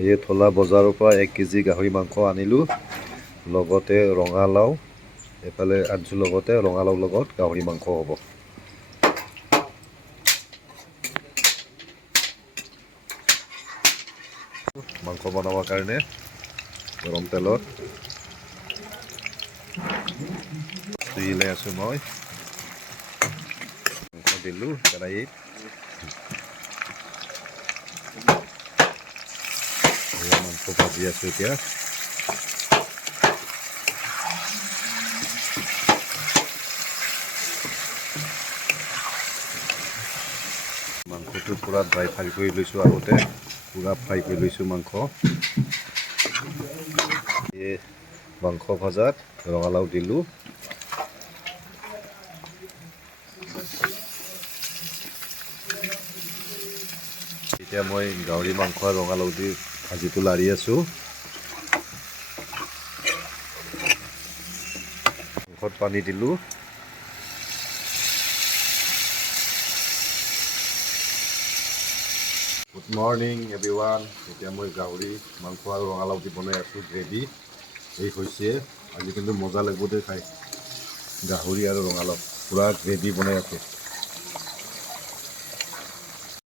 এই থলা বজাৰৰ পৰা 1 কেজি গাহৰি মাংস আনিলোঁ, লগতে ৰঙালাও এফালে আনিছোঁ, লগতে ৰঙালাও লগত গাহৰি মাংস হ'ব। মাংস বনাবৰ কাৰণে গৰম তেলত জুই আছোঁ মই। মাংস দিলোঁ কেৰাহীত, মাংস ভাজি আছোঁ এতিয়া। মাংসটো পূৰা ড্ৰাই ফ্ৰাই কৰি লৈছোঁ, আগতে পূৰা ফ্ৰাই কৰি লৈছোঁ মাংস। এই মাংস ভাজাত ৰঙালাও দিলোঁ, এতিয়া মই গাহৰি মাংস আৰু ৰঙালাও দি ভাজিটো লাৰি আছোঁ। মাংসত পানী দিলোঁ, গুড মৰ্ণিং এভৰিৱান। এতিয়া মই গাহৰি মাংস আৰু ৰঙালাও দি বনাই আছোঁ গ্ৰেভি। এই হৈছে, আজি কিন্তু মজা লাগিব দেই খাই, গাহৰি আৰু ৰঙালাও পূৰা গ্ৰেভি বনাই আছোঁ।